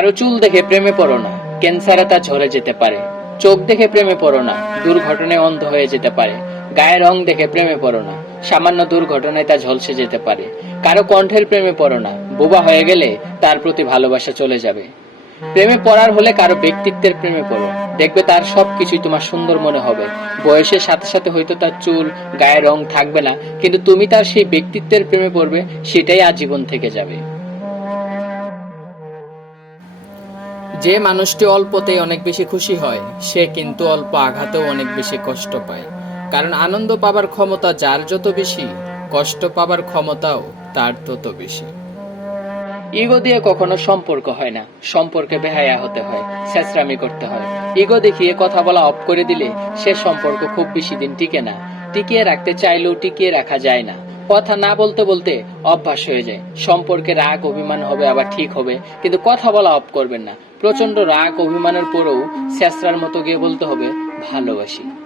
কারও চুল দেখে প্রেমে পড়ো না। ক্যান্সারে তা ঝরে যেতে পারে। চোখ দেখে প্রেমে পড়ো না। দুর্ঘটনায় অন্ধ হয়ে যেতে পারে। গায়ের রং দেখে প্রেমে পড়ো না। সামান্য দুর্ঘটনায় তা ঝলসে যেতে পারে। কারও কণ্ঠের প্রেমে পড়ো না। বোবা হয়ে গেলে তার প্রতি ভালোবাসা চলে যাবে। প্রেমে পড়ার হলে কারও ব্যক্তিত্বের প্রেমে পড়ো। দেখবে তার সবকিছুই তোমার সুন্দর মনে হবে। বয়সের সাথে সাথে হয়তো তার চুল, গায়ের রং থাকবে না, কিন্তু তুমি তার সেই ব্যক্তিত্বের প্রেমে পড়বে, সেটাই আজীবন থেকে যাবে। যে মানুষটি অল্পতেই অনেক বেশি খুশি হয়, সে কিন্তু অল্প আঘাতেও অনেক বেশি কষ্ট পায়। কারণ আনন্দ পাবার ক্ষমতা যার যত বেশি, কষ্ট পাবার ক্ষমতাও তার তত বেশি। ইগো দিয়ে কখনো সম্পর্ক হয় না, সম্পর্কে বেহায়া হতে হয় শেষরামি করতে হয়। ইগো দেখিয়ে কথা বলা অফ করে দিলে সে সম্পর্ক খুব বেশি দিন টিকে না, টিকিয়ে রাখতে চাইলেও টিকিয়ে রাখা যায় না। কথা না বলতে বলতে অভ্যাস হয়ে যায়। সম্পর্কে রাগ, অভিমান হবে, আবার ঠিক হবে। কিন্তু কথা বলা অফ করবেন না। প্রচণ্ড রাগ, অভিমানের পরেও শেষরার মতো গিয়ে বলতে হবে, ভালোবাসি।